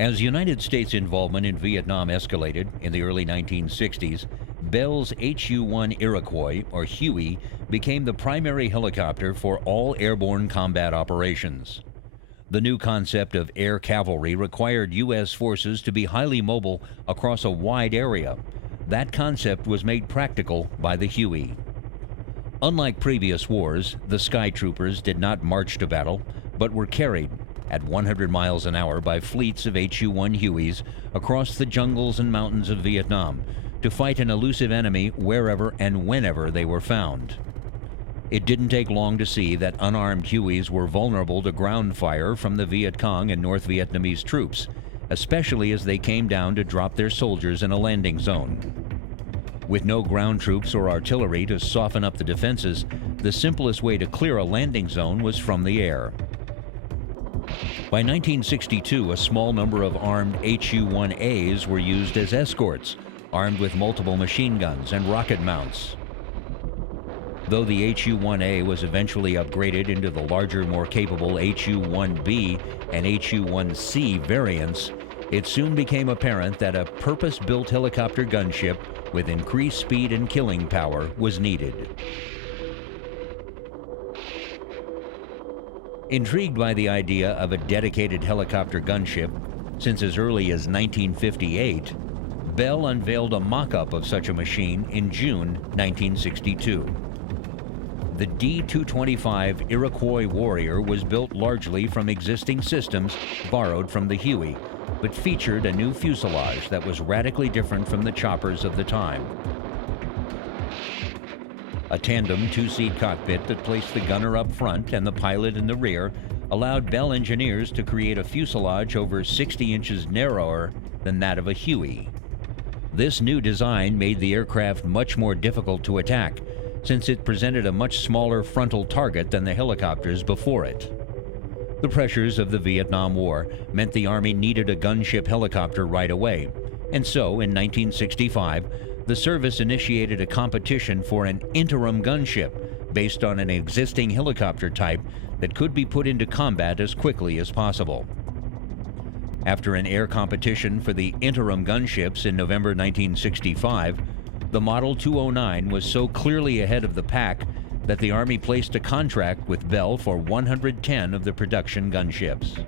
As United States involvement in Vietnam escalated in the early 1960s, Bell's AH-1 Iroquois, or Huey, became the primary helicopter for all airborne combat operations. The new concept of air cavalry required U.S. forces to be highly mobile across a wide area. That concept was made practical by the Huey. Unlike previous wars, the Sky Troopers did not march to battle, but were carried at 100 miles an hour by fleets of AH-1 Hueys across the jungles and mountains of Vietnam to fight an elusive enemy wherever and whenever they were found. It didn't take long to see that unarmed Hueys were vulnerable to ground fire from the Viet Cong and North Vietnamese troops, especially as they came down to drop their soldiers in a landing zone. With no ground troops or artillery to soften up the defenses, the simplest way to clear a landing zone was from the air. By 1962, a small number of armed AH-1As were used as escorts, armed with multiple machine guns and rocket mounts. Though the AH-1A was eventually upgraded into the larger, more capable AH-1B and AH-1C variants, it soon became apparent that a purpose-built helicopter gunship with increased speed and killing power was needed. Intrigued by the idea of a dedicated helicopter gunship since as early as 1958, Bell unveiled a mock-up of such a machine in June 1962. The D-225 Iroquois Warrior was built largely from existing systems borrowed from the Huey, but featured a new fuselage that was radically different from the choppers of the time. A tandem two-seat cockpit that placed the gunner up front and the pilot in the rear allowed Bell engineers to create a fuselage over 60 inches narrower than that of a Huey. This new design made the aircraft much more difficult to attack, since it presented a much smaller frontal target than the helicopters before it. The pressures of the Vietnam War meant the Army needed a gunship helicopter right away, and so in 1965, the service initiated a competition for an interim gunship based on an existing helicopter type that could be put into combat as quickly as possible. After an air competition for the interim gunships in November 1965, the Model 209 was so clearly ahead of the pack that the Army placed a contract with Bell for 110 of the production gunships.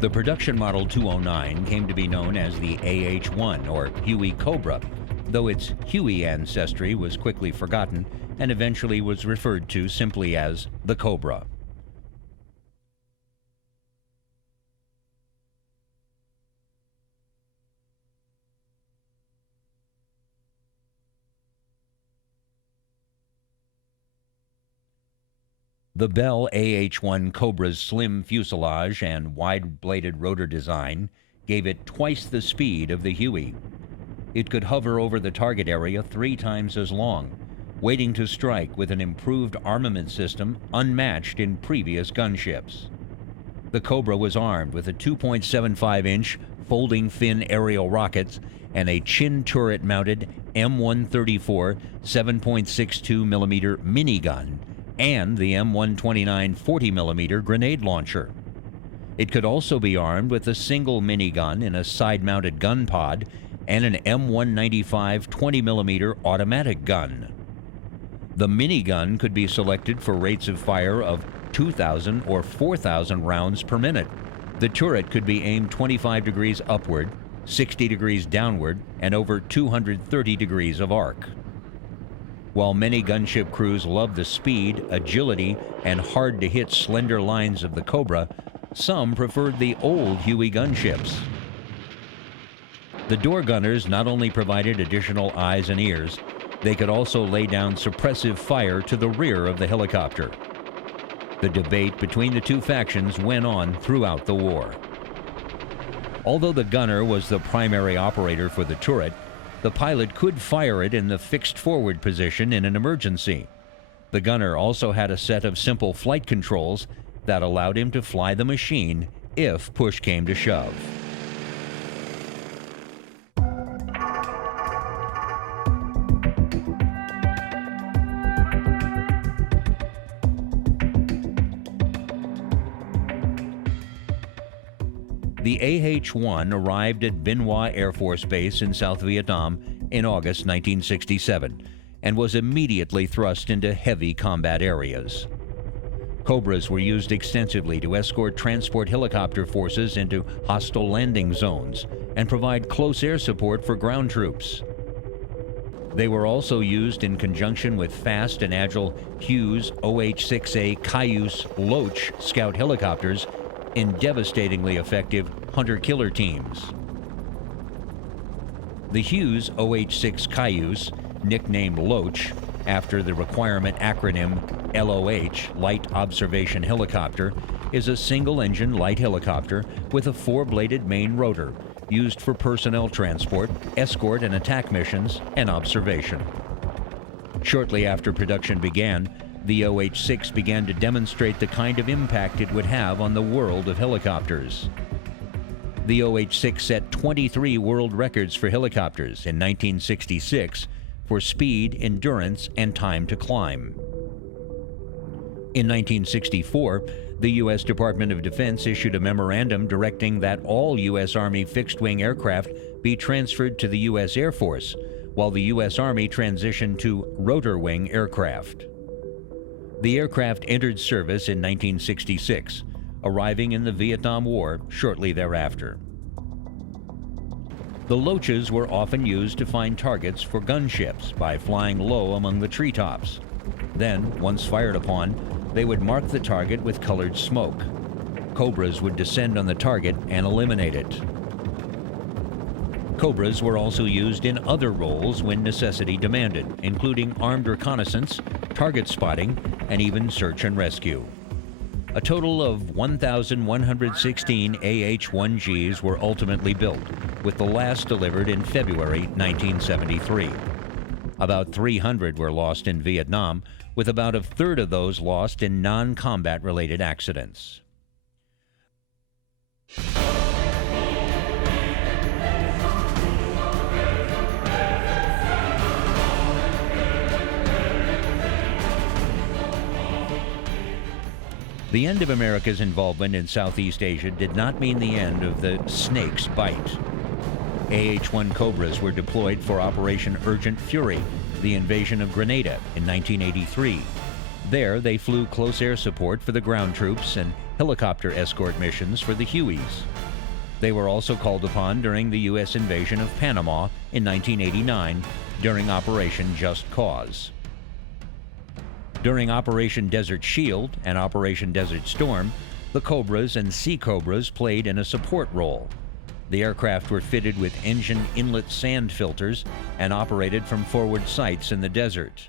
The production Model 209 came to be known as the AH-1, or Huey Cobra, though its Huey ancestry was quickly forgotten and eventually was referred to simply as the Cobra. The Bell AH-1 Cobra's slim fuselage and wide-bladed rotor design gave it twice the speed of the Huey. It could hover over the target area 3 times as long, waiting to strike with an improved armament system unmatched in previous gunships. The Cobra was armed with a 2.75-inch folding fin aerial rockets and a chin turret-mounted M134 7.62mm minigun, and the M129 40mm grenade launcher. It could also be armed with a single minigun in a side-mounted gun pod and an M195 20mm automatic gun. The minigun could be selected for rates of fire of 2,000 or 4,000 rounds per minute. The turret could be aimed 25 degrees upward, 60 degrees downward, and over 230 degrees of arc. While many gunship crews loved the speed, agility, and hard-to-hit slender lines of the Cobra, some preferred the old Huey gunships. The door gunners not only provided additional eyes and ears, they could also lay down suppressive fire to the rear of the helicopter. The debate between the two factions went on throughout the war. Although the gunner was the primary operator for the turret, the pilot could fire it in the fixed forward position in an emergency. The gunner also had a set of simple flight controls that allowed him to fly the machine if push came to shove. The AH-1 arrived at Bien Hoa Air Force Base in South Vietnam in August 1967 and was immediately thrust into heavy combat areas. Cobras were used extensively to escort transport helicopter forces into hostile landing zones and provide close air support for ground troops. They were also used in conjunction with fast and agile Hughes UH-1C Cayuse Loach scout helicopters in devastatingly effective hunter-killer teams. The Hughes UH-1C Cayuse, nicknamed Loach after the requirement acronym LOH, Light Observation Helicopter, is a single-engine light helicopter with a four-bladed main rotor used for personnel transport, escort and attack missions, and observation. Shortly after production began, the OH-6 began to demonstrate the kind of impact it would have on the world of helicopters. The OH-6 set 23 world records for helicopters in 1966 for speed, endurance, and time to climb. In 1964, the U.S. Department of Defense issued a memorandum directing that all U.S. Army fixed-wing aircraft be transferred to the U.S. Air Force, while the U.S. Army transitioned to rotor-wing aircraft. The aircraft entered service in 1966, arriving in the Vietnam War shortly thereafter. The Loaches were often used to find targets for gunships by flying low among the treetops. Then, once fired upon, they would mark the target with colored smoke. Cobras would descend on the target and eliminate it. Cobras were also used in other roles when necessity demanded, including armed reconnaissance, target spotting, and even search and rescue. A total of 1,116 AH-1Gs were ultimately built, with the last delivered in February 1973. About 300 were lost in Vietnam, with about a third of those lost in non-combat related accidents. The end of America's involvement in Southeast Asia did not mean the end of the snake's bite. AH-1 Cobras were deployed for Operation Urgent Fury, the invasion of Grenada in 1983. There, they flew close air support for the ground troops and helicopter escort missions for the Hueys. They were also called upon during the U.S. invasion of Panama in 1989 during Operation Just Cause. During Operation Desert Shield and Operation Desert Storm, the Cobras and Sea Cobras played in a support role. The aircraft were fitted with engine inlet sand filters and operated from forward sites in the desert.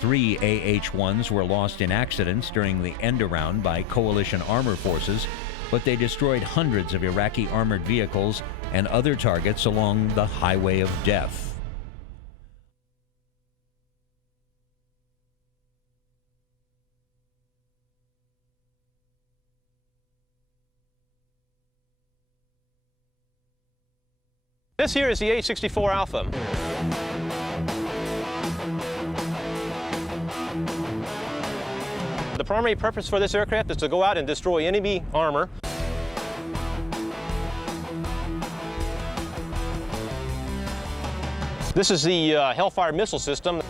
3 AH-1s were lost in accidents during the end-around by coalition armor forces, but they destroyed hundreds of Iraqi armored vehicles and other targets along the Highway of Death. This here is the AH-64 Alpha. The primary purpose for this aircraft is to go out and destroy enemy armor. This is the Hellfire missile system.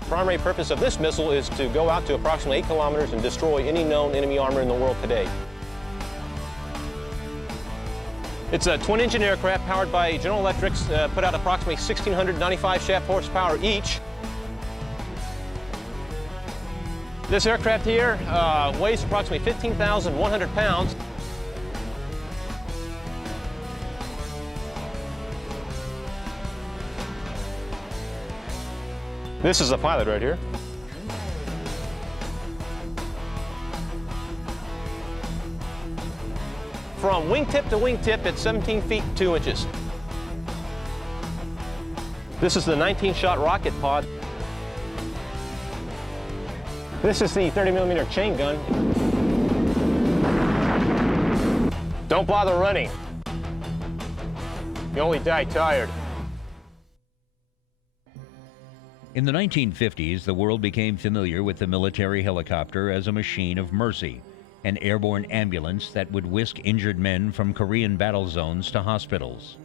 The primary purpose of this missile is to go out to approximately 8 kilometers and destroy any known enemy armor in the world today. It's a twin-engine aircraft powered by General Electric's, put out approximately 1,695 shaft horsepower each. This aircraft here weighs approximately 15,100 pounds. This is the pilot right here. From wingtip to wingtip, it's 17 feet 2 inches. This is the 19-shot rocket pod. This is the 30mm chain gun. Don't bother running. You only die tired. In the 1950s, the world became familiar with the military helicopter as a machine of mercy, an airborne ambulance that would whisk injured men from Korean battle zones to hospitals.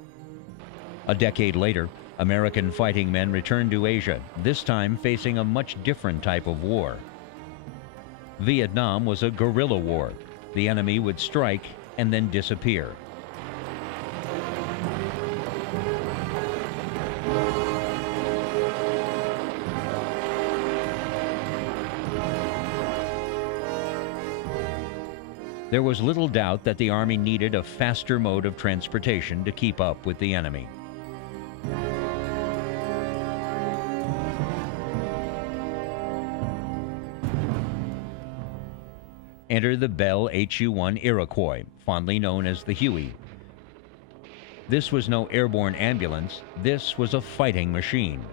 A decade later, American fighting men returned to Asia, this time facing a much different type of war. Vietnam was a guerrilla war. The enemy would strike and then disappear. There was little doubt that the Army needed a faster mode of transportation to keep up with the enemy. Enter the Bell HU-1 Iroquois, fondly known as the Huey. This was no airborne ambulance, this was a fighting machine.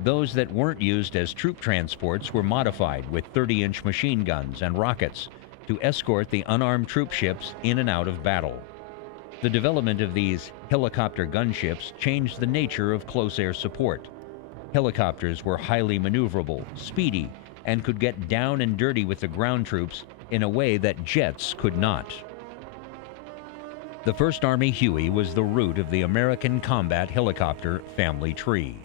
Those that weren't used as troop transports were modified with 30-inch machine guns and rockets to escort the unarmed troop ships in and out of battle. The development of these helicopter gunships changed the nature of close air support. Helicopters were highly maneuverable, speedy, and could get down and dirty with the ground troops in a way that jets could not. The First Army Huey was the root of the American combat helicopter family tree.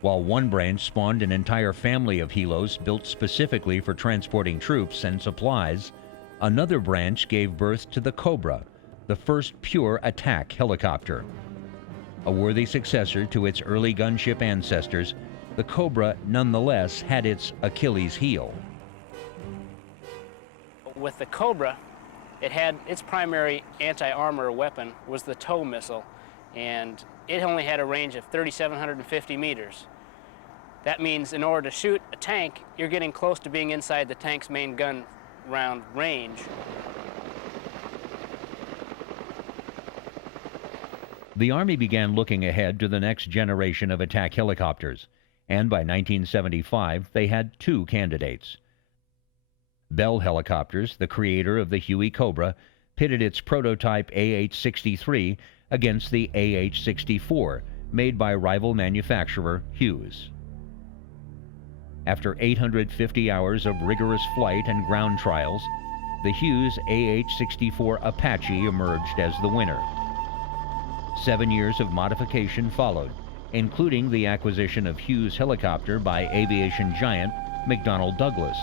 While one branch spawned an entire family of helos built specifically for transporting troops and supplies, another branch gave birth to the Cobra, the first pure attack helicopter. A worthy successor to its early gunship ancestors, the Cobra nonetheless had its Achilles heel. With the Cobra, it had its primary anti-armor weapon was the tow missile, and it only had a range of 3,750 meters. That means in order to shoot a tank, you're getting close to being inside the tank's main gun round range. The Army began looking ahead to the next generation of attack helicopters, and by 1975 they had two candidates. Bell Helicopters, the creator of the Huey Cobra, pitted its prototype AH-63 against the AH-64, made by rival manufacturer Hughes. After 850 hours of rigorous flight and ground trials, the Hughes AH-64 Apache emerged as the winner. 7 years of modification followed, including the acquisition of Hughes helicopter by aviation giant McDonnell Douglas.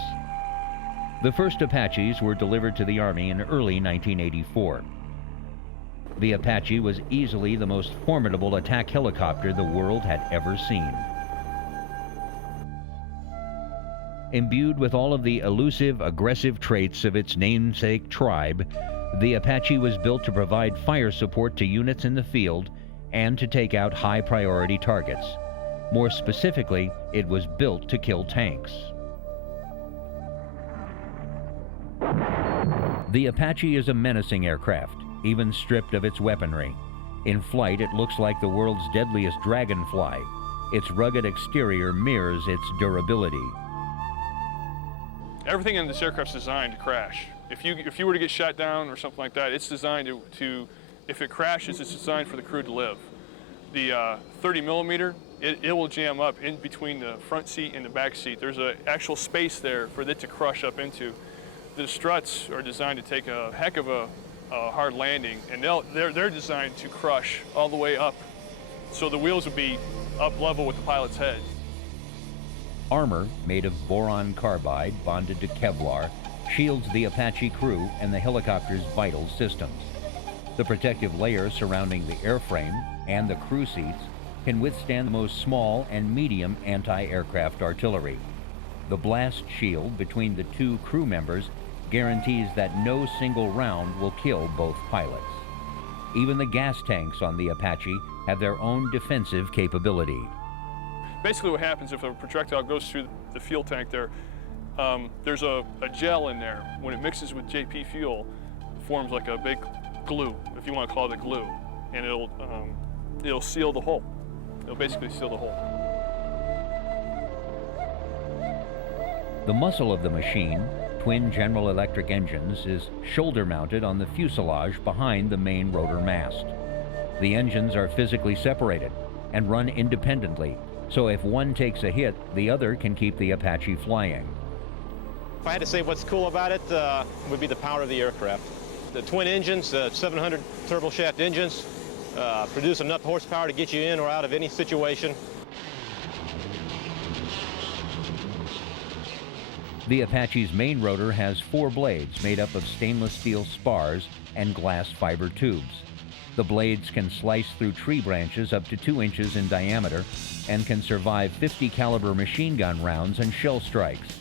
The first Apaches were delivered to the Army in early 1984. The Apache was easily the most formidable attack helicopter the world had ever seen. Imbued with all of the elusive, aggressive traits of its namesake tribe, the Apache was built to provide fire support to units in the field and to take out high-priority targets. More specifically, it was built to kill tanks. The Apache is a menacing aircraft, even stripped of its weaponry. In flight, it looks like the world's deadliest dragonfly. Its rugged exterior mirrors its durability. Everything in this aircraft is designed to crash. If you were to get shot down or something like that, it's designed to if it crashes, it's designed for the crew to live. The 30 millimeter, it will jam up in between the front seat and the back seat. There's an actual space there for it to crush up into. The struts are designed to take a heck of a hard landing, and they're designed to crush all the way up, so the wheels will be up level with the pilot's head. Armor made of boron carbide bonded to Kevlar shields the Apache crew and the helicopter's vital systems. The protective layer surrounding the airframe and the crew seats can withstand the most small and medium anti-aircraft artillery. The blast shield between the two crew members guarantees that no single round will kill both pilots. Even the gas tanks on the Apache have their own defensive capability. Basically what happens if a projectile goes through the fuel tank there, there's a gel in there. When it mixes with JP fuel, it forms like a big glue, if you want to call it a glue, and it'll seal the hole. It'll basically seal the hole. The muscle of the machine, twin General Electric engines, is shoulder-mounted on the fuselage behind the main rotor mast. The engines are physically separated and run independently, so if one takes a hit, the other can keep the Apache flying. If I had to say what's cool about it, would be the power of the aircraft. The twin engines, 700 turboshaft engines, produce enough horsepower to get you in or out of any situation. The Apache's main rotor has 4 blades made up of stainless steel spars and glass fiber tubes. The blades can slice through tree branches up to 2 inches in diameter and can survive 50 caliber machine gun rounds and shell strikes.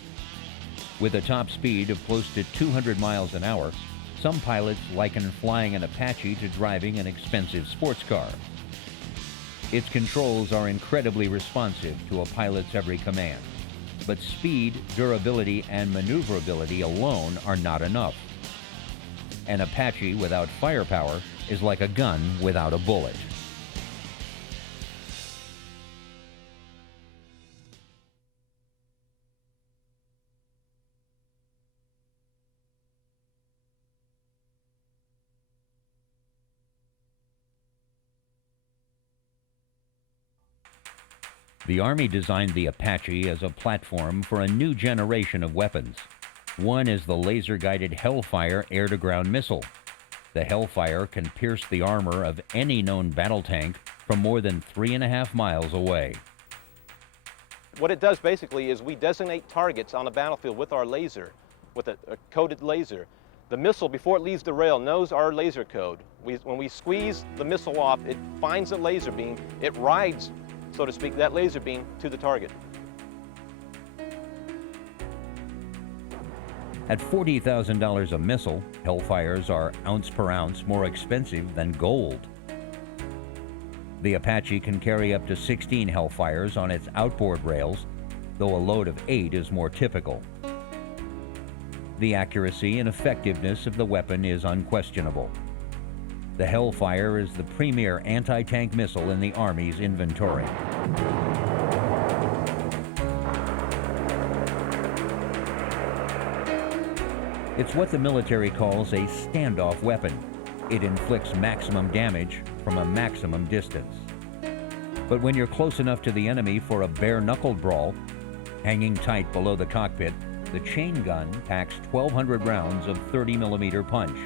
With a top speed of close to 200 miles an hour, some pilots liken flying an Apache to driving an expensive sports car. Its controls are incredibly responsive to a pilot's every command. But speed, durability, and maneuverability alone are not enough. An Apache without firepower is like a gun without a bullet. The Army designed the Apache as a platform for a new generation of weapons. One is the laser-guided Hellfire air-to-ground missile. The Hellfire can pierce the armor of any known battle tank from more than 3.5 miles away. What it does basically is we designate targets on the battlefield with our laser, with a coded laser. The missile, before it leaves the rail, knows our laser code. When we squeeze the missile off, it finds a laser beam, it rides, so to speak, that laser beam to the target. At $40,000 a missile, Hellfires are ounce per ounce more expensive than gold. The Apache can carry up to 16 Hellfires on its outboard rails, though a load of 8 is more typical. The accuracy and effectiveness of the weapon is unquestionable. The Hellfire is the premier anti-tank missile in the Army's inventory. It's what the military calls a standoff weapon. It inflicts maximum damage from a maximum distance. But when you're close enough to the enemy for a bare-knuckled brawl, hanging tight below the cockpit, the chain gun packs 1,200 rounds of 30-millimeter punch.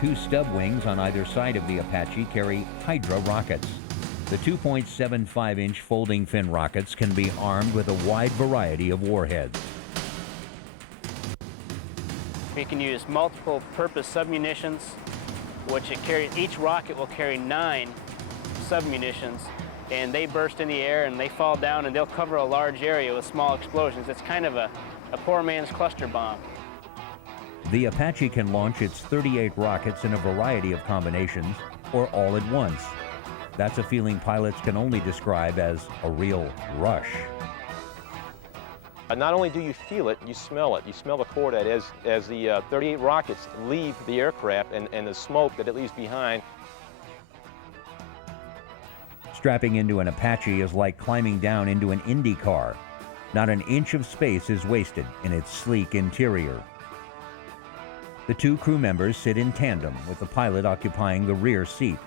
2 stub wings on either side of the Apache carry Hydra rockets. The 2.75-inch folding fin rockets can be armed with a wide variety of warheads. We can use multiple purpose submunitions, which each rocket will carry 9 submunitions, and they burst in the air and they fall down and they'll cover a large area with small explosions. It's kind of a poor man's cluster bomb. The Apache can launch its 38 rockets in a variety of combinations, or all at once. That's a feeling pilots can only describe as a real rush. Not only do you feel it, you smell it. You smell the cordite as the 38 rockets leave the aircraft and the smoke that it leaves behind. Strapping into an Apache is like climbing down into an Indy car. Not an inch of space is wasted in its sleek interior. The 2 crew members sit in tandem, with the pilot occupying the rear seat.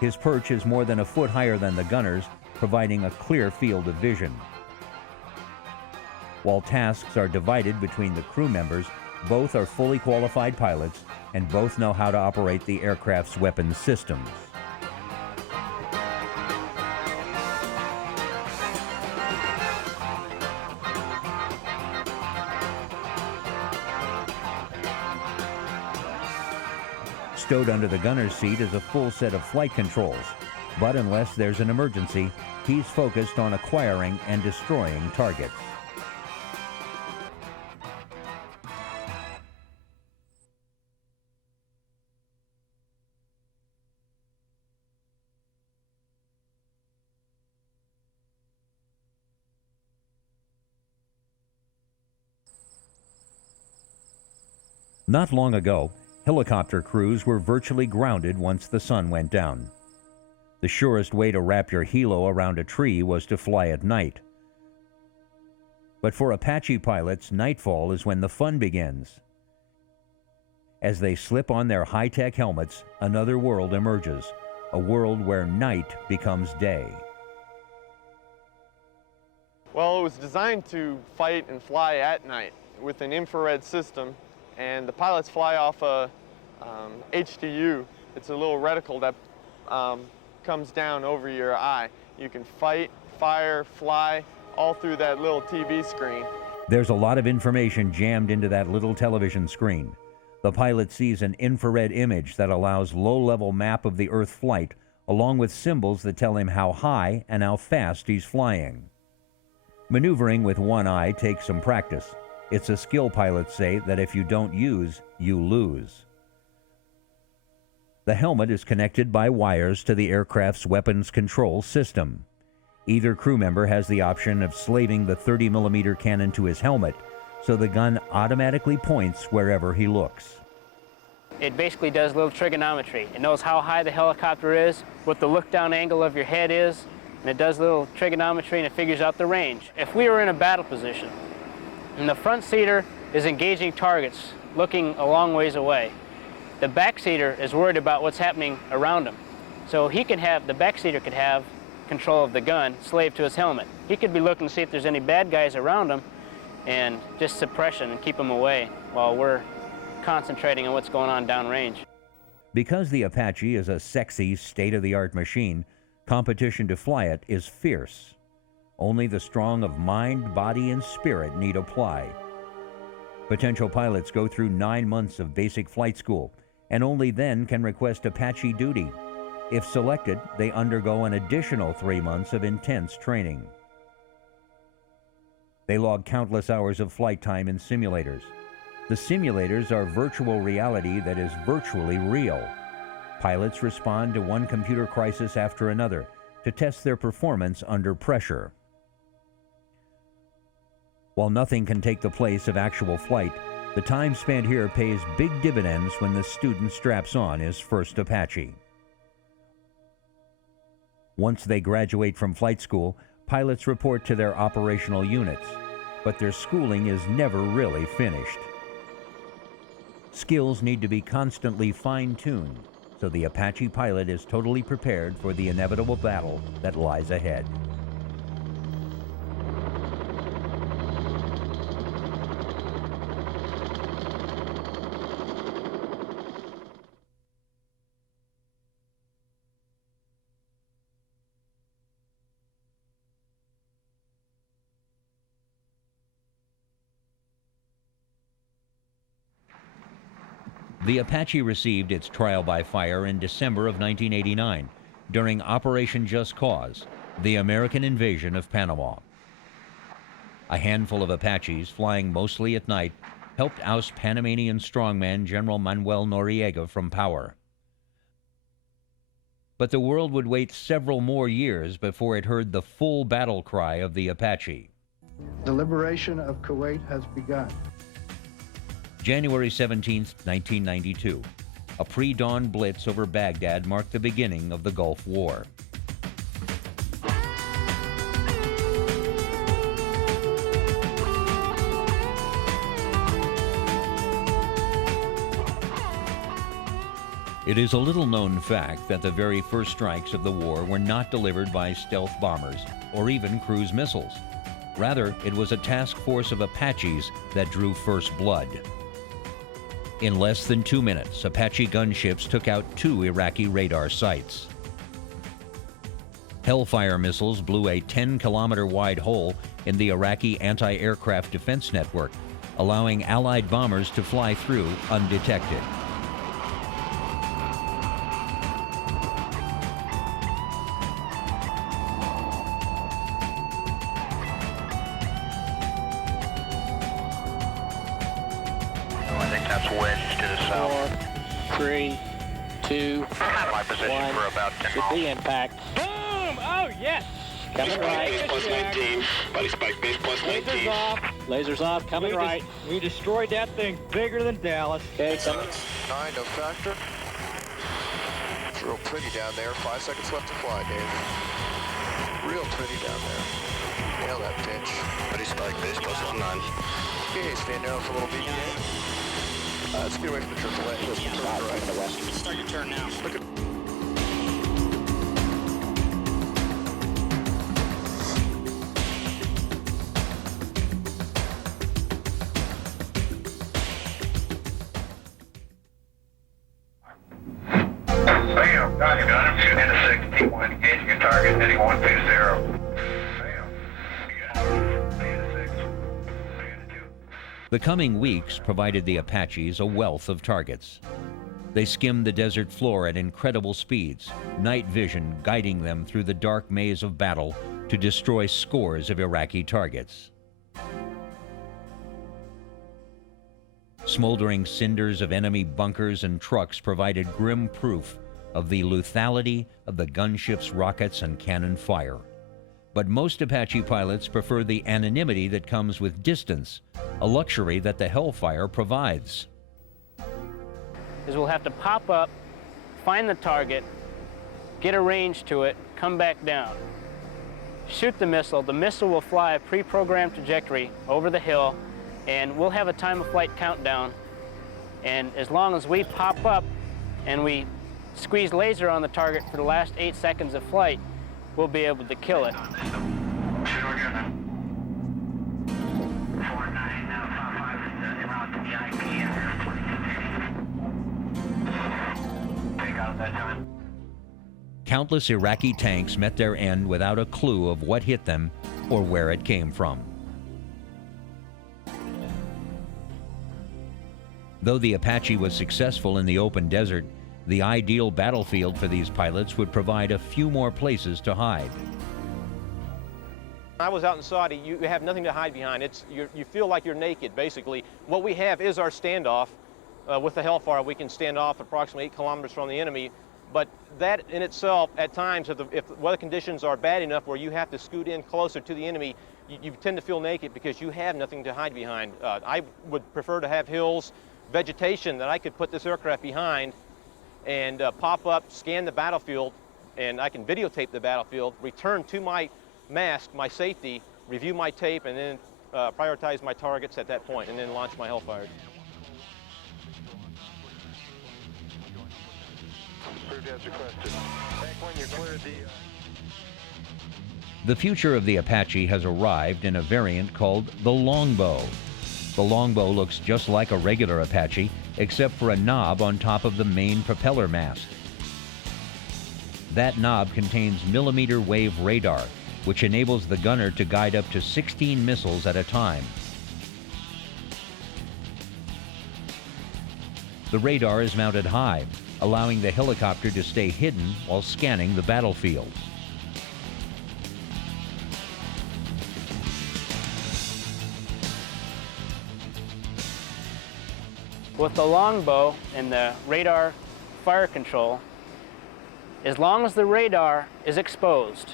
His perch is more than a foot higher than the gunner's, providing a clear field of vision. While tasks are divided between the crew members, both are fully qualified pilots and both know how to operate the aircraft's weapons systems. Stowed under the gunner's seat is a full set of flight controls, but unless there's an emergency, he's focused on acquiring and destroying targets. Not long ago, helicopter crews were virtually grounded once the sun went down. The surest way to wrap your helo around a tree was to fly at night. But for Apache pilots, nightfall is when the fun begins. As they slip on their high-tech helmets, another world emerges, a world where night becomes day. Well, it was designed to fight and fly at night with an infrared system, and the pilots fly off a HTU. It's a little reticle that comes down over your eye. You can fight, fire, fly, all through that little TV screen. There's a lot of information jammed into that little television screen. The pilot sees an infrared image that allows low-level map of the Earth flight, along with symbols that tell him how high and how fast he's flying. Maneuvering with one eye takes some practice. It's a skill pilots say that if you don't use, you lose. The helmet is connected by wires to the aircraft's weapons control system. Either crew member has the option of slaving the 30mm cannon to his helmet, so the gun automatically points wherever he looks. It basically does little trigonometry. It knows how high the helicopter is, what the look-down angle of your head is, and it does little trigonometry and it figures out the range. If we were in a battle position and the front seater is engaging targets looking a long ways away, the back seater is worried about what's happening around him. So the back seater could have control of the gun slaved to his helmet. He could be looking to see if there's any bad guys around him and just suppression and keep them away while we're concentrating on what's going on downrange. Because the Apache is a sexy, state-of-the-art machine, competition to fly it is fierce. Only the strong of mind, body, and spirit need apply. Potential pilots go through 9 months of basic flight school, and only then can request Apache duty. If selected, they undergo an additional 3 months of intense training. They log countless hours of flight time in simulators. The simulators are virtual reality that is virtually real. Pilots respond to one computer crisis after another to test their performance under pressure. While nothing can take the place of actual flight, the time spent here pays big dividends when the student straps on his first Apache. Once they graduate from flight school, pilots report to their operational units, but their schooling is never really finished. Skills need to be constantly fine-tuned, so the Apache pilot is totally prepared for the inevitable battle that lies ahead. The Apache received its trial by fire in December of 1989 during Operation Just Cause, the American invasion of Panama. A handful of Apaches, flying mostly at night, helped oust Panamanian strongman General Manuel Noriega from power. But the world would wait several more years before it heard the full battle cry of the Apache. The liberation of Kuwait has begun. January 17, 1992. A pre-dawn blitz over Baghdad marked the beginning of the Gulf War. It is a little-known fact that the very first strikes of the war were not delivered by stealth bombers or even cruise missiles. Rather, it was a task force of Apaches that drew first blood. In less than 2 minutes, Apache gunships took out 2 Iraqi radar sites. Hellfire missiles blew a 10-kilometer-wide hole in the Iraqi anti-aircraft defense network, allowing Allied bombers to fly through undetected. That's wedged to the south. 4, 3, 2, My position 1. for about 10 Should miles. be impact. Boom! Oh, yes! Coming right. Base plus 19. Buddy spike base plus 19. Lasers off. Lasers off. Coming right. We destroyed that thing bigger than Dallas. Okay, coming. 9, no factor. It's real pretty down there. 5 seconds left to fly, Dave. Real pretty down there. Nail that pitch. Buddy spike base plus 19. Okay, stand down for a little BPA. Let's get away from the AAA. Let's turn right. Start your turn now. Look at Bam, got you, gun him. Shooting into 61, engaging your target, heading 120. The coming weeks provided the Apaches a wealth of targets. They skimmed the desert floor at incredible speeds, night vision guiding them through the dark maze of battle to destroy scores of Iraqi targets. Smoldering cinders of enemy bunkers and trucks provided grim proof of the lethality of the gunship's rockets and cannon fire. But most Apache pilots prefer the anonymity that comes with distance, a luxury that the Hellfire provides. Is we'll have to pop up, find the target, get a range to it, come back down. Shoot the missile will fly a pre-programmed trajectory over the hill, and we'll have a time of flight countdown. And as long as we pop up and we squeeze laser on the target for the last 8 seconds of flight, we'll be able to kill it. Countless Iraqi tanks met their end without a clue of what hit them or where it came from. Though the Apache was successful in the open desert, the ideal battlefield for these pilots would provide a few more places to hide. I was out in Saudi, you have nothing to hide behind. You feel like you're naked, basically. What we have is our standoff. With the Hellfire, we can stand off approximately 8 kilometers from the enemy. But that in itself, at times, if weather conditions are bad enough where you have to scoot in closer to the enemy, you tend to feel naked because you have nothing to hide behind. I would prefer to have hills, vegetation that I could put this aircraft behind and pop up, scan the battlefield, and I can videotape the battlefield, return to my mask, my safety, review my tape, and then prioritize my targets at that point, and then launch my Hellfire. The future of the Apache has arrived in a variant called the Longbow. The Longbow looks just like a regular Apache, except for a knob on top of the main propeller mast. That knob contains millimeter wave radar, which enables the gunner to guide up to 16 missiles at a time. The radar is mounted high, allowing the helicopter to stay hidden while scanning the battlefield. With the Longbow and the radar fire control, as long as the radar is exposed,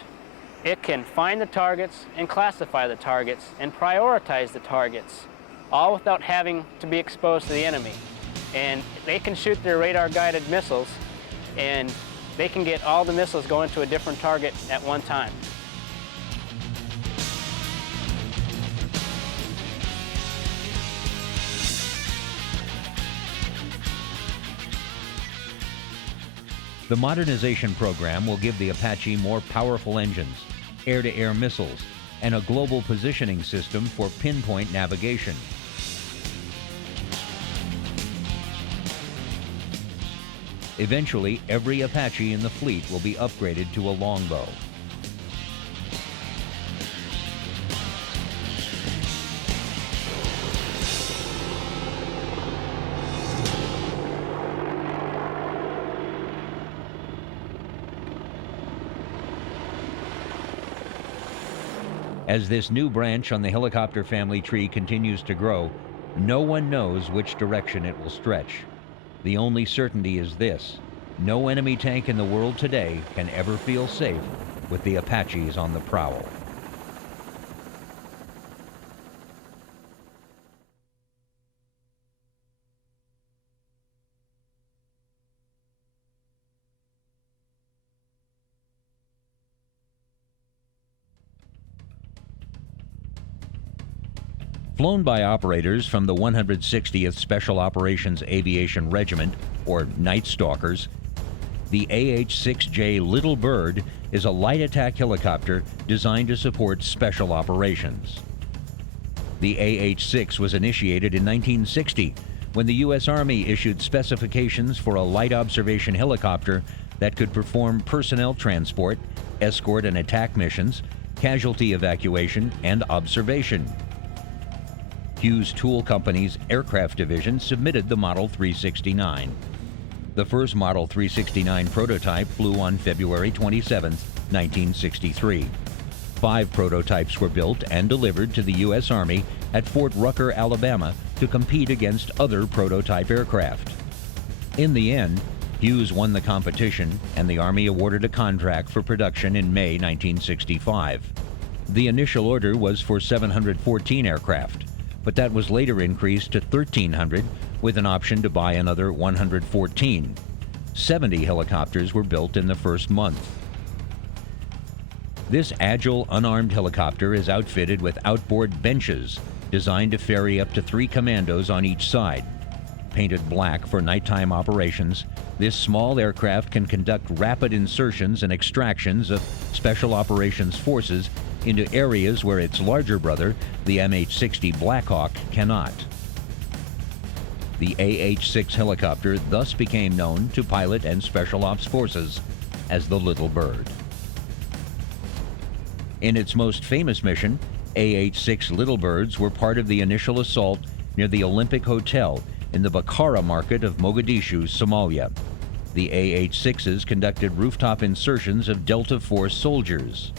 it can find the targets and classify the targets and prioritize the targets, all without having to be exposed to the enemy. And they can shoot their radar-guided missiles, and they can get all the missiles going to a different target at one time. The modernization program will give the Apache more powerful engines, air-to-air missiles, and a global positioning system for pinpoint navigation. Eventually, every Apache in the fleet will be upgraded to a Longbow. As this new branch on the helicopter family tree continues to grow, no one knows which direction it will stretch. The only certainty is this: no enemy tank in the world today can ever feel safe with the Apaches on the prowl. Flown by operators from the 160th Special Operations Aviation Regiment, or Night Stalkers, the AH-6J Little Bird is a light attack helicopter designed to support special operations. The AH-6 was initiated in 1960 when the U.S. Army issued specifications for a light observation helicopter that could perform personnel transport, escort and attack missions, casualty evacuation, and observation. Hughes Tool Company's Aircraft Division submitted the Model 369. The first Model 369 prototype flew on February 27, 1963. 5 prototypes were built and delivered to the U.S. Army at Fort Rucker, Alabama, to compete against other prototype aircraft. In the end, Hughes won the competition, and the Army awarded a contract for production in May 1965. The initial order was for 714 aircraft, but that was later increased to 1,300 with an option to buy another 114. 70 helicopters were built in the first month. This agile, unarmed helicopter is outfitted with outboard benches designed to ferry up to 3 commandos on each side. Painted black for nighttime operations, this small aircraft can conduct rapid insertions and extractions of Special Operations Forces into areas where its larger brother, the MH-60 Blackhawk, cannot. The AH-6 helicopter thus became known to pilot and Special Ops Forces as the Little Bird. In its most famous mission, AH-6 Little Birds were part of the initial assault near the Olympic Hotel in the Bakara market of Mogadishu, Somalia. The AH-6s conducted rooftop insertions of Delta Force soldiers.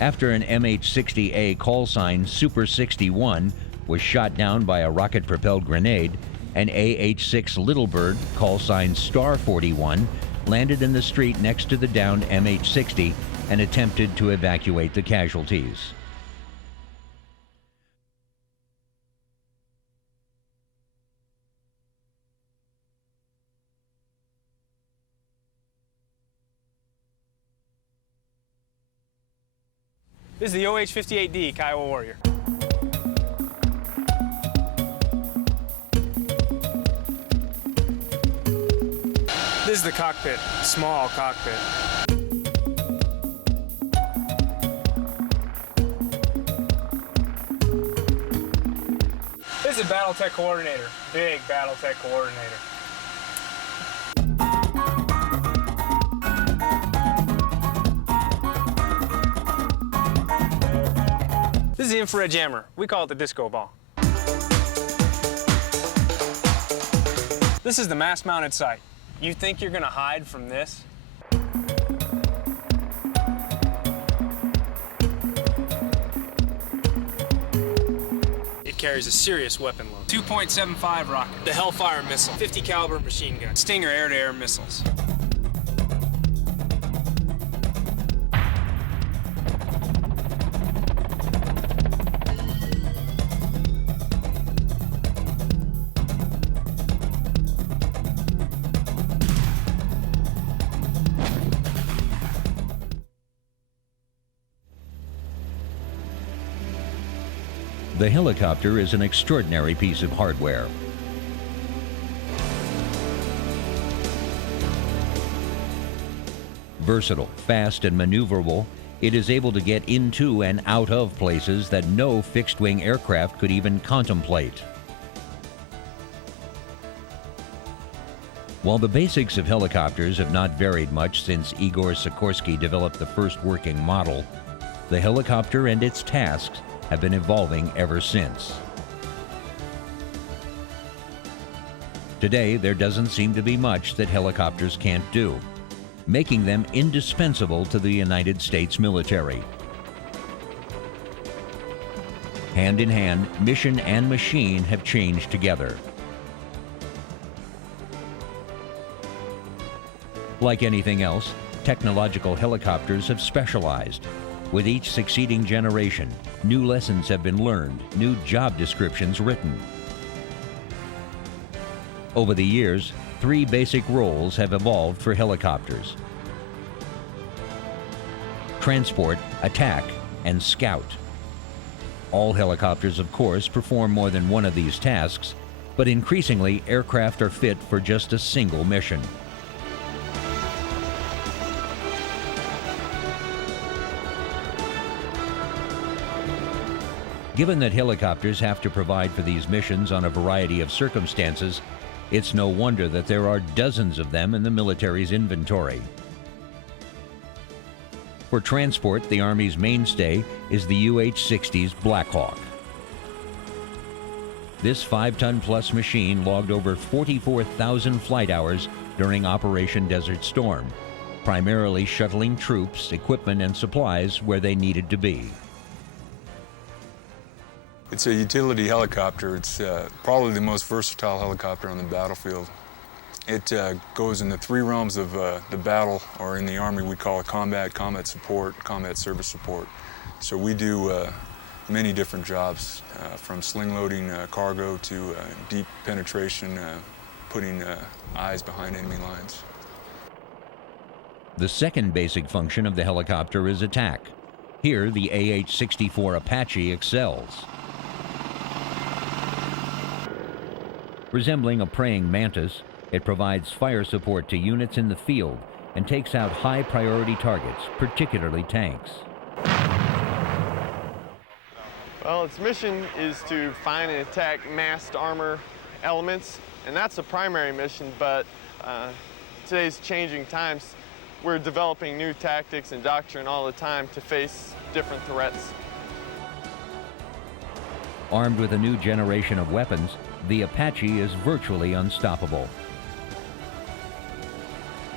After an MH-60A call sign Super 61 was shot down by a rocket-propelled grenade, an AH-6 Little Bird, call sign Star 41, landed in the street next to the downed MH-60 and attempted to evacuate the casualties. This is the OH-58D Kiowa Warrior. This is the cockpit, small cockpit. This is a Battletech coordinator, big Battletech coordinator. This is the infrared jammer. We call it the disco ball. This is the mast-mounted sight. You think you're gonna hide from this? It carries a serious weapon load. 2.75 rocket, the Hellfire missile, 50 caliber machine gun, Stinger air-to-air missiles. The helicopter is an extraordinary piece of hardware. Versatile, fast, and maneuverable, it is able to get into and out of places that no fixed-wing aircraft could even contemplate. While the basics of helicopters have not varied much since Igor Sikorsky developed the first working model, the helicopter and its tasks have been evolving ever since. Today, there doesn't seem to be much that helicopters can't do, making them indispensable to the United States military. Hand in hand, mission and machine have changed together. Like anything else, technological helicopters have specialized. With each succeeding generation, new lessons have been learned, new job descriptions written. Over the years, 3 basic roles have evolved for helicopters: transport, attack, and scout. All helicopters, of course, perform more than one of these tasks, but increasingly, aircraft are fit for just a single mission. Given that helicopters have to provide for these missions on a variety of circumstances, It's no wonder that there are dozens of them in the military's inventory. For transport, the Army's mainstay is the UH-60's Black Hawk. This 5-ton-plus machine logged over 44,000 flight hours during Operation Desert Storm, primarily shuttling troops, equipment, and supplies where they needed to be. It's a utility helicopter. It's probably the most versatile helicopter on the battlefield. It goes in the three realms of the battle, or in the Army we call it combat, combat support, combat service support. So we do many different jobs, from sling loading cargo to deep penetration, putting eyes behind enemy lines. The second basic function of the helicopter is attack. Here, the AH-64 Apache excels. Resembling a praying mantis, it provides fire support to units in the field and takes out high-priority targets, particularly tanks. Well, its mission is to find and attack massed armor elements, and that's the primary mission, but today's changing times, we're developing new tactics and doctrine all the time to face different threats. Armed with a new generation of weapons, the Apache is virtually unstoppable.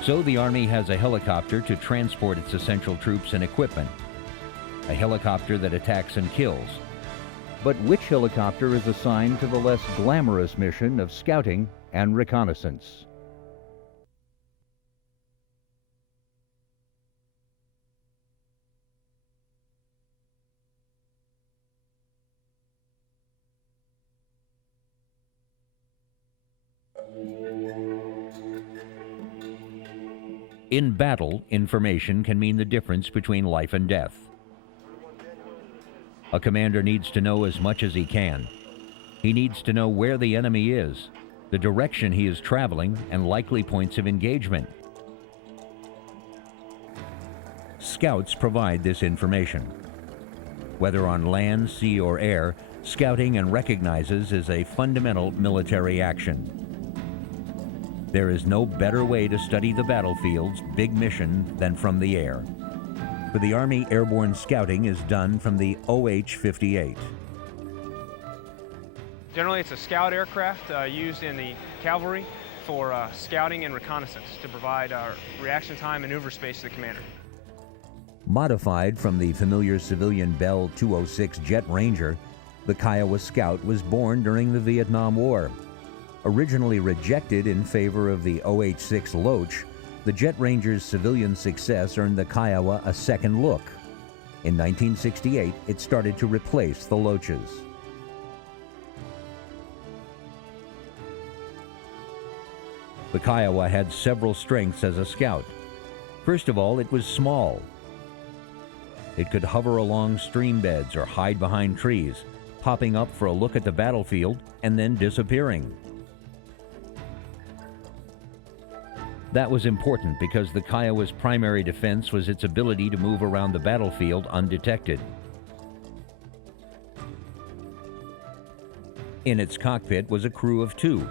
So the Army has a helicopter to transport its essential troops and equipment, a helicopter that attacks and kills. But which helicopter is assigned to the less glamorous mission of scouting and reconnaissance? In battle, information can mean the difference between life and death. A commander needs to know as much as he can. He needs to know where the enemy is, the direction he is traveling, and likely points of engagement. Scouts provide this information. Whether on land, sea, or air, scouting and recognizes is a fundamental military action. There is no better way to study the battlefield's big mission than from the air. For the Army, airborne scouting is done from the OH-58. Generally, it's a scout aircraft used in the cavalry for scouting and reconnaissance to provide reaction time maneuver space to the commander. Modified from the familiar civilian Bell 206 Jet Ranger, the Kiowa Scout was born during the Vietnam War. Originally rejected in favor of the OH-6 Loach, the Jet Ranger's civilian success earned the Kiowa a second look. In 1968, it started to replace the Loaches. The Kiowa had several strengths as a scout. First of all, it was small. It could hover along stream beds or hide behind trees, popping up for a look at the battlefield and then disappearing. That was important because the Kiowa's primary defense was its ability to move around the battlefield undetected. In its cockpit was a crew of 2,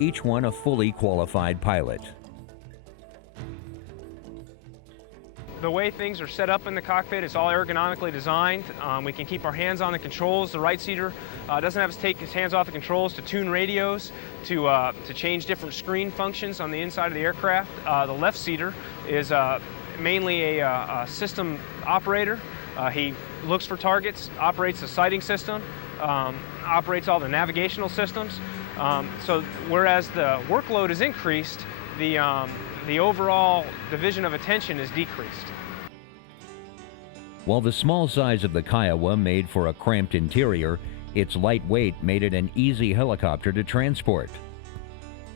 each one a fully qualified pilot. The way things are set up in the cockpit is all ergonomically designed. We can keep our hands on the controls. The right seater doesn't have to take his hands off the controls to tune radios, to change different screen functions on the inside of the aircraft. The left seater is mainly a system operator. He looks for targets, operates the sighting system, operates all the navigational systems. So whereas the workload is increased, the overall division of attention is decreased. While the small size of the Kiowa made for a cramped interior, its light weight made it an easy helicopter to transport.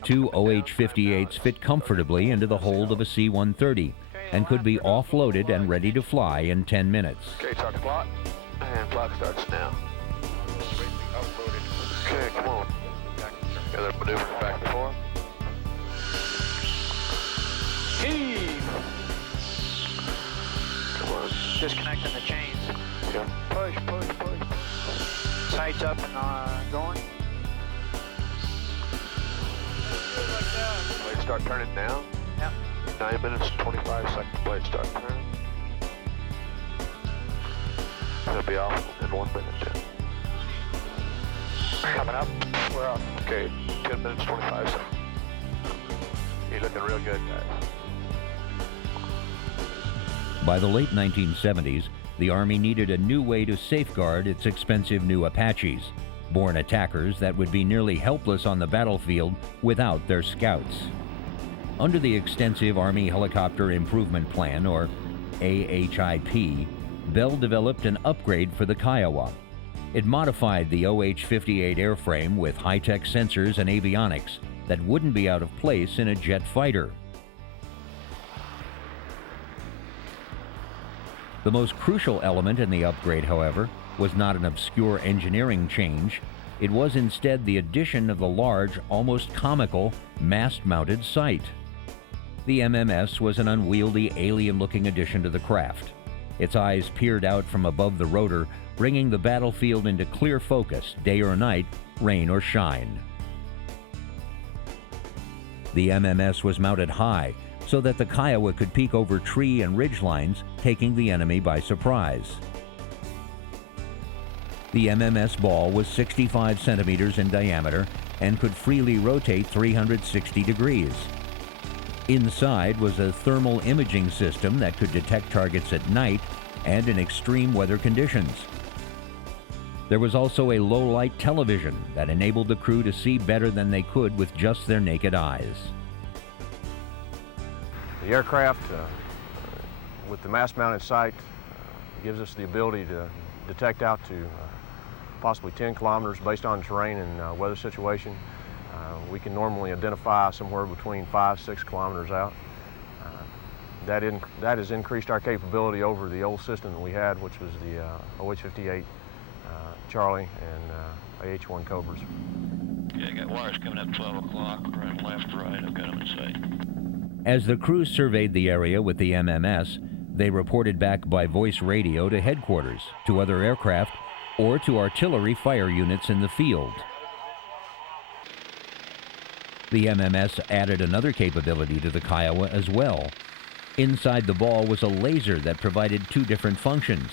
2 OH-58s fit comfortably into the hold of a C-130 and could be offloaded and ready to fly in 10 minutes. Okay, talk plot, and plot starts now. Okay, come on. Other maneuver back and forth. Heave! Come on. Disconnecting the chains. Yeah. Push, push, push. Sights up and going. Blade start turning now. Yep. 9 minutes, 25 seconds, blade start turning. It'll be off in 1 minute, Jim. Coming up. We're off. Okay, 10 minutes, 25 seconds. You're looking real good, guys. By the late 1970s, the Army needed a new way to safeguard its expensive new Apaches, born attackers that would be nearly helpless on the battlefield without their scouts. Under the extensive Army Helicopter Improvement Plan, or AHIP, Bell developed an upgrade for the Kiowa. It modified the OH-58 airframe with high-tech sensors and avionics that wouldn't be out of place in a jet fighter. The most crucial element in the upgrade, however, was not an obscure engineering change. It was instead the addition of the large, almost comical, mast-mounted sight. The MMS was an unwieldy, alien-looking addition to the craft. Its eyes peered out from above the rotor, bringing the battlefield into clear focus, day or night, rain or shine. The MMS was mounted high, so that the Kiowa could peek over tree and ridge lines, taking the enemy by surprise. The MMS ball was 65 centimeters in diameter and could freely rotate 360 degrees. Inside was a thermal imaging system that could detect targets at night and in extreme weather conditions. There was also a low-light television that enabled the crew to see better than they could with just their naked eyes. The aircraft, with the mast-mounted sight, gives us the ability to detect out to possibly 10 kilometers based on terrain and weather situation. We can normally identify somewhere between 5-6 kilometers out. That has increased our capability over the old system that we had, which was the OH-58 Charlie and AH-1 Cobras. Yeah, I got wires coming up 12 o'clock, right, left, right, I've got them in sight. As the crew surveyed the area with the MMS, they reported back by voice radio to headquarters, to other aircraft, or to artillery fire units in the field. The MMS added another capability to the Kiowa as well. Inside the ball was a laser that provided two different functions.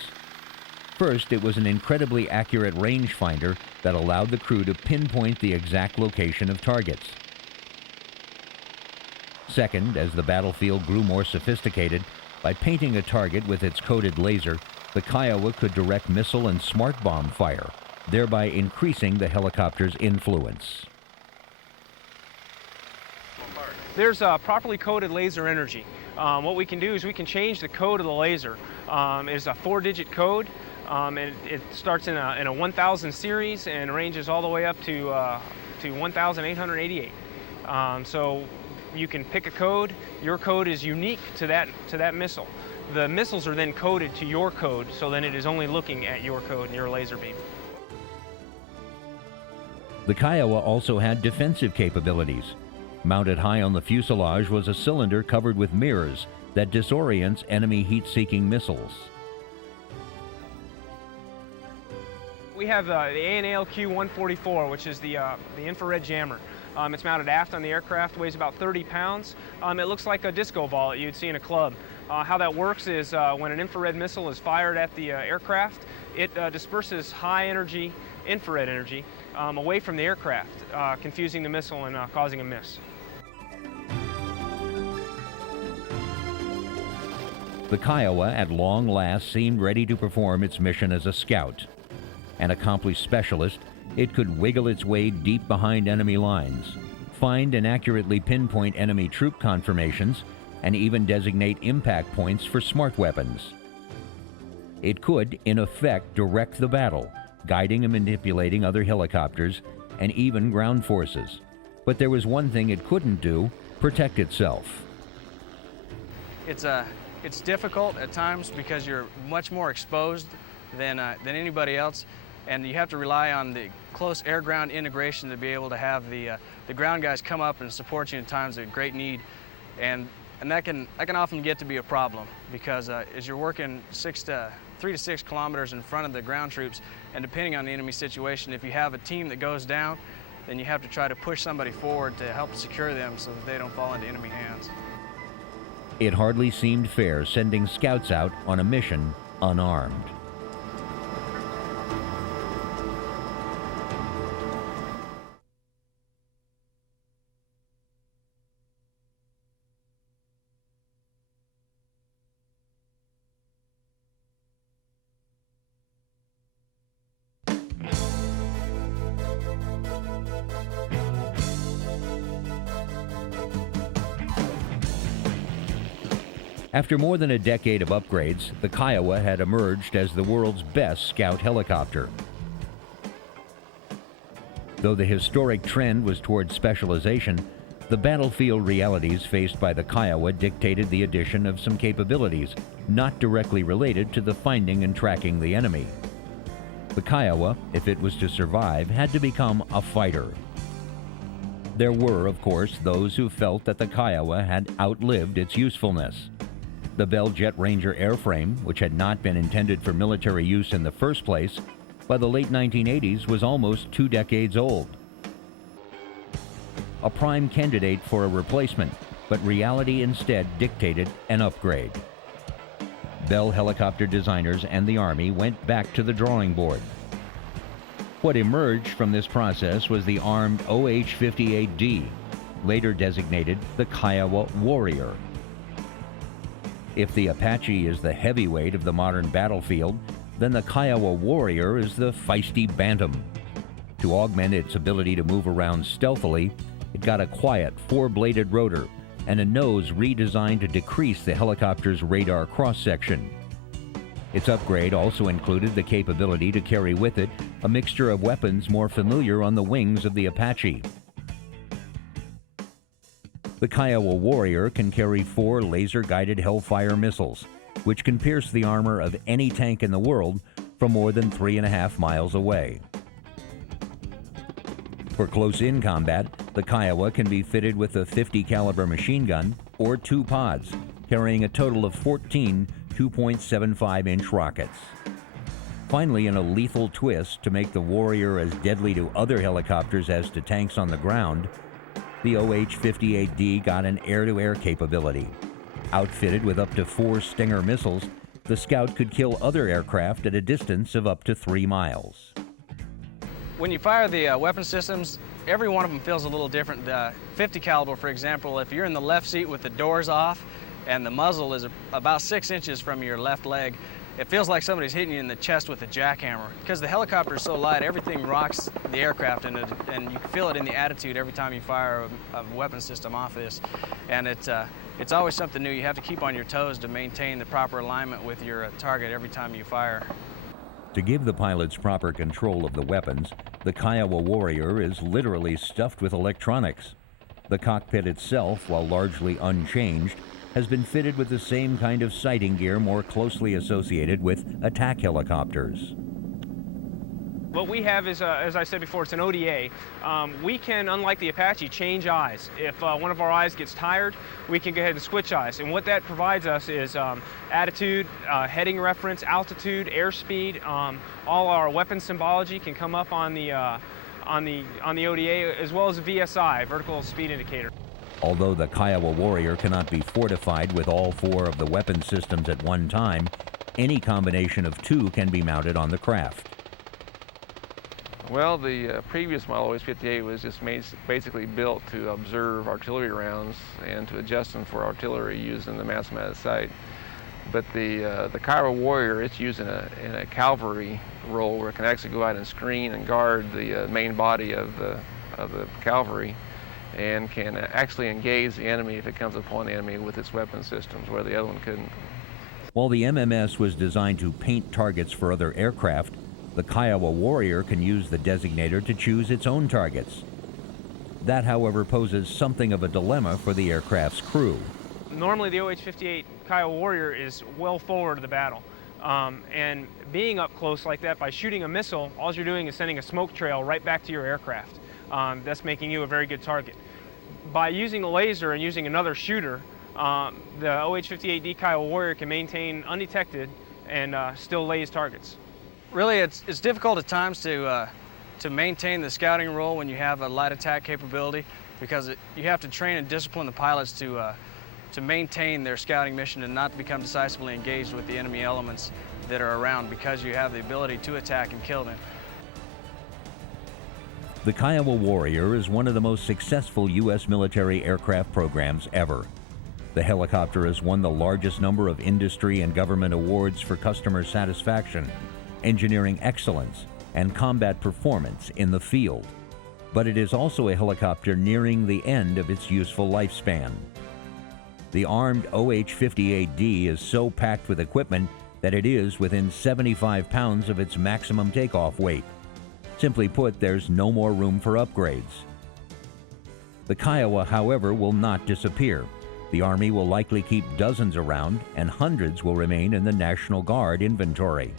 First, it was an incredibly accurate rangefinder that allowed the crew to pinpoint the exact location of targets. Second, as the battlefield grew more sophisticated, by painting a target with its coded laser, the Kiowa could direct missile and smart bomb fire, thereby increasing the helicopter's influence. There's properly coded laser energy. What we can do is we can change the code of the laser. It's a 4-digit code. It starts in a 1000 series and ranges all the way up to 1888. So you can pick a code. Your code is unique to that missile. The missiles are then coded to your code, so then it is only looking at your code and your laser beam. The Kiowa also had defensive capabilities. Mounted high on the fuselage was a cylinder covered with mirrors that disorients enemy heat-seeking missiles. We have the AH-1 which is the infrared jammer. It's mounted aft on the aircraft, weighs about 30 pounds. It looks like a disco ball that you'd see in a club. How that works is when an infrared missile is fired at the aircraft, it disperses high-energy infrared energy away from the aircraft, confusing the missile and causing a miss. The Kiowa, at long last, seemed ready to perform its mission as a scout. An accomplished specialist, it could wiggle its way deep behind enemy lines, find and accurately pinpoint enemy troop conformations, and even designate impact points for smart weapons. It could, in effect, direct the battle, guiding and manipulating other helicopters and even ground forces. But there was one thing it couldn't do: protect itself. It's difficult at times because you're much more exposed than anybody else, and you have to rely on the close air-ground integration to be able to have the ground guys come up and support you in times of great need, and that can often get to be a problem because as you're working 3 to 6 kilometers in front of the ground troops, and depending on the enemy situation, if you have a team that goes down, then you have to try to push somebody forward to help secure them so that they don't fall into enemy hands. It hardly seemed fair sending scouts out on a mission unarmed. After more than a decade of upgrades, the Kiowa had emerged as the world's best scout helicopter. Though the historic trend was toward specialization, the battlefield realities faced by the Kiowa dictated the addition of some capabilities not directly related to the finding and tracking the enemy. The Kiowa, if it was to survive, had to become a fighter. There were, of course, those who felt that the Kiowa had outlived its usefulness. The Bell Jet Ranger airframe, which had not been intended for military use in the first place, by the late 1980s was almost 2 decades old. A prime candidate for a replacement, but reality instead dictated an upgrade. Bell helicopter designers and the Army went back to the drawing board. What emerged from this process was the armed OH-58D, later designated the Kiowa Warrior. If the Apache is the heavyweight of the modern battlefield, then the Kiowa Warrior is the feisty bantam. To augment its ability to move around stealthily, it got a quiet 4-bladed rotor and a nose redesigned to decrease the helicopter's radar cross-section. Its upgrade also included the capability to carry with it a mixture of weapons more familiar on the wings of the Apache. The Kiowa Warrior can carry 4 laser-guided Hellfire missiles, which can pierce the armor of any tank in the world from more than 3.5 miles away. For close-in combat, the Kiowa can be fitted with a 50 caliber machine gun or 2 pods, carrying a total of 14 2.75-inch rockets. Finally, in a lethal twist to make the Warrior as deadly to other helicopters as to tanks on the ground, the OH-58D got an air-to-air capability. Outfitted with up to 4 Stinger missiles, the Scout could kill other aircraft at a distance of up to 3 miles. When you fire the weapon systems, every one of them feels a little different. The 50 caliber, for example, if you're in the left seat with the doors off and the muzzle is about 6 inches from your left leg, it feels like somebody's hitting you in the chest with a jackhammer. Because the helicopter is so light, everything rocks the aircraft, and you can feel it in the attitude every time you fire a weapon system off this. And it's always something new. You have to keep on your toes to maintain the proper alignment with your target every time you fire. To give the pilots proper control of the weapons, the Kiowa Warrior is literally stuffed with electronics. The cockpit itself, while largely unchanged, has been fitted with the same kind of sighting gear more closely associated with attack helicopters. What we have is, as I said before, it's an ODA. We can, unlike the Apache, change eyes. If one of our eyes gets tired, we can go ahead and switch eyes. And what that provides us is attitude, heading reference, altitude, airspeed. All our weapon symbology can come up on the ODA, as well as a VSI, vertical speed indicator. Although the Kiowa Warrior cannot be fortified with all 4 of the weapon systems at one time, any combination of 2 can be mounted on the craft. Well, the previous model OH-58 was just basically built to observe artillery rounds and to adjust them for artillery used in the mass-mounted sight. But the Kiowa Warrior, it's used in a cavalry role where it can actually go out and screen and guard the main body of the cavalry, and can actually engage the enemy if it comes upon the enemy with its weapon systems, where the other one couldn't. While the MMS was designed to paint targets for other aircraft, the Kiowa Warrior can use the designator to choose its own targets. That, however, poses something of a dilemma for the aircraft's crew. Normally the OH-58 Kiowa Warrior is well forward of the battle. And being up close like that, by shooting a missile, all you're doing is sending a smoke trail right back to your aircraft. That's making you a very good target. By using a laser and using another shooter, the OH-58D Kiowa Warrior can maintain undetected and still lays targets. Really, it's difficult at times to to maintain the scouting role when you have a light attack capability, because you have to train and discipline the pilots to maintain their scouting mission and not become decisively engaged with the enemy elements that are around, because you have the ability to attack and kill them. The Kiowa Warrior is one of the most successful U.S. military aircraft programs ever. The helicopter has won the largest number of industry and government awards for customer satisfaction, engineering excellence, and combat performance in the field. But it is also a helicopter nearing the end of its useful lifespan. The armed OH-58D is so packed with equipment that it is within 75 pounds of its maximum takeoff weight. Simply put, there's no more room for upgrades. The Kiowa, however, will not disappear. The Army will likely keep dozens around, and hundreds will remain in the National Guard inventory.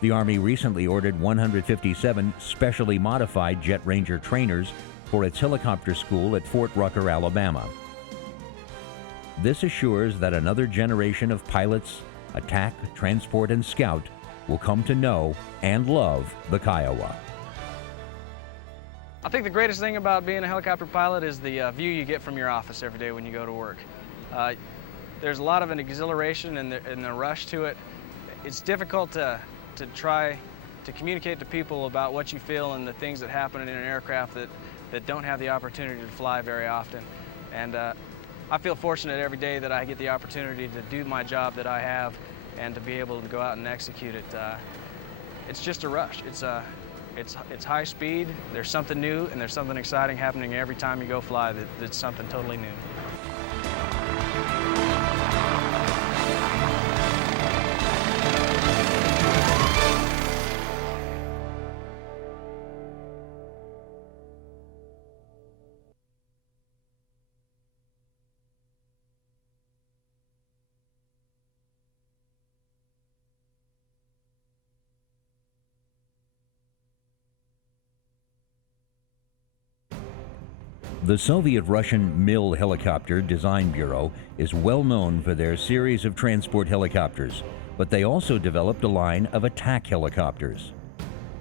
The Army recently ordered 157 specially modified Jet Ranger trainers for its helicopter school at Fort Rucker, Alabama. This assures that another generation of pilots, attack, transport, and scout will come to know and love the Kiowa. I think the greatest thing about being a helicopter pilot is the view you get from your office every day when you go to work. There's a lot of an exhilaration and the rush to it. It's difficult to try to communicate to people about what you feel and the things that happen in an aircraft that don't have the opportunity to fly very often. And I feel fortunate every day that I get the opportunity to do my job that I have and to be able to go out and execute it. It's just a rush. It's high speed, there's something new, and there's something exciting happening every time you go fly that's something totally new. The Soviet-Russian Mil Helicopter Design Bureau is well known for their series of transport helicopters, but they also developed a line of attack helicopters.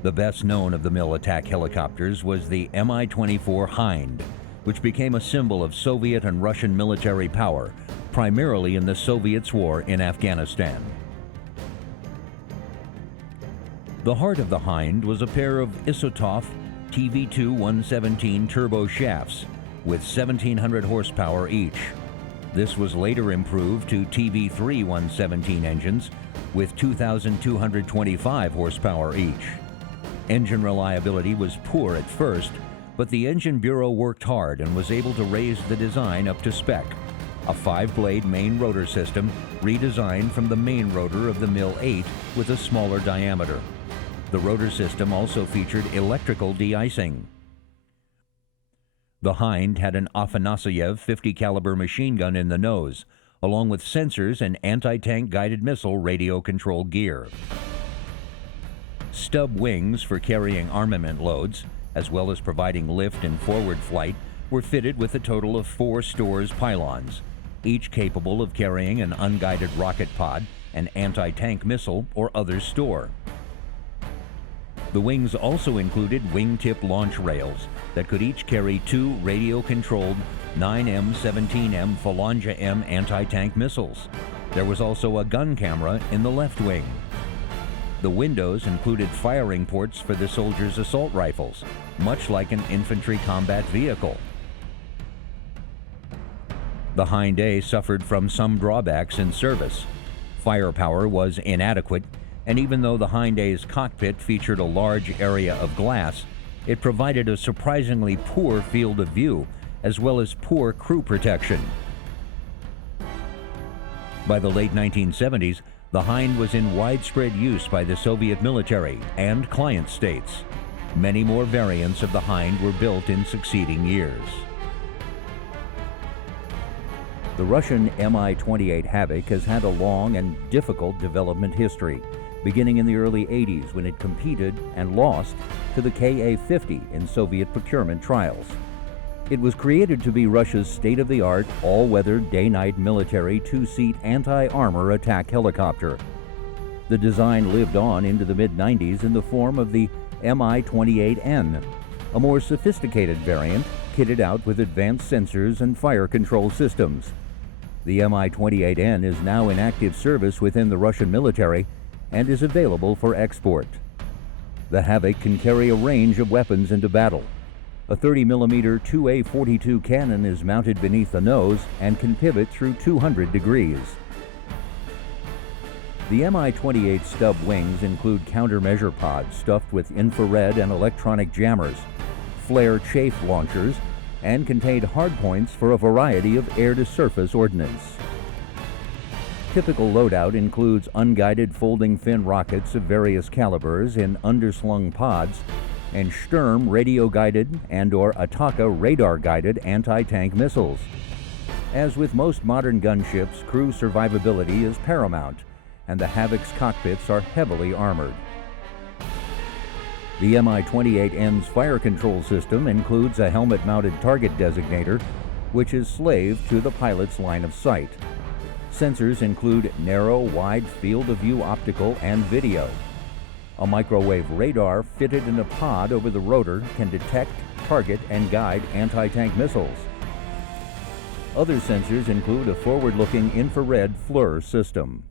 The best known of the Mil attack helicopters was the Mi-24 Hind, which became a symbol of Soviet and Russian military power, primarily in the Soviets' war in Afghanistan. The heart of the Hind was a pair of Isotov TV2-117 turbo shafts with 1,700 horsepower each. This was later improved to TV3-117 engines with 2,225 horsepower each. Engine reliability was poor at first, but the Engine Bureau worked hard and was able to raise the design up to spec. A 5-blade main rotor system redesigned from the main rotor of the Mil-8 with a smaller diameter. The rotor system also featured electrical de-icing. The Hind had an Afanasyev 50 caliber machine gun in the nose, along with sensors and anti-tank guided missile radio control gear. Stub wings for carrying armament loads, as well as providing lift and forward flight, were fitted with a total of 4 Stores pylons, each capable of carrying an unguided rocket pod, an anti-tank missile, or other store. The wings also included wingtip launch rails that could each carry 2 radio-controlled 9M, 17M Phalange M anti-tank missiles. There was also a gun camera in the left wing. The windows included firing ports for the soldiers' assault rifles, much like an infantry combat vehicle. The Hind A suffered from some drawbacks in service. Firepower was inadequate, and even though the Hind A's cockpit featured a large area of glass, it provided a surprisingly poor field of view, as well as poor crew protection. By the late 1970s, the Hind was in widespread use by the Soviet military and client states. Many more variants of the Hind were built in succeeding years. The Russian Mi-28 Havoc has had a long and difficult development history, beginning in the early 80s when it competed and lost to the Ka-50 in Soviet procurement trials. It was created to be Russia's state-of-the-art, all-weather, day-night military 2-seat anti-armor attack helicopter. The design lived on into the mid-90s in the form of the Mi-28N, a more sophisticated variant kitted out with advanced sensors and fire control systems. The Mi-28N is now in active service within the Russian military and is available for export. The Havoc can carry a range of weapons into battle. A 30mm 2A42 cannon is mounted beneath the nose and can pivot through 200 degrees. The Mi-28 stub wings include countermeasure pods stuffed with infrared and electronic jammers, flare chaff launchers, and contained hardpoints for a variety of air-to-surface ordnance. Typical loadout includes unguided folding fin rockets of various calibers in underslung pods and Sturm radio-guided and/or Ataka radar-guided anti-tank missiles. As with most modern gunships, crew survivability is paramount, and the Havoc's cockpits are heavily armored. The Mi-28N's fire control system includes a helmet-mounted target designator, which is slave to the pilot's line of sight. Sensors include narrow, wide field of view optical and video. A microwave radar fitted in a pod over the rotor can detect, target, and guide anti-tank missiles. Other sensors include a forward-looking infrared FLIR system.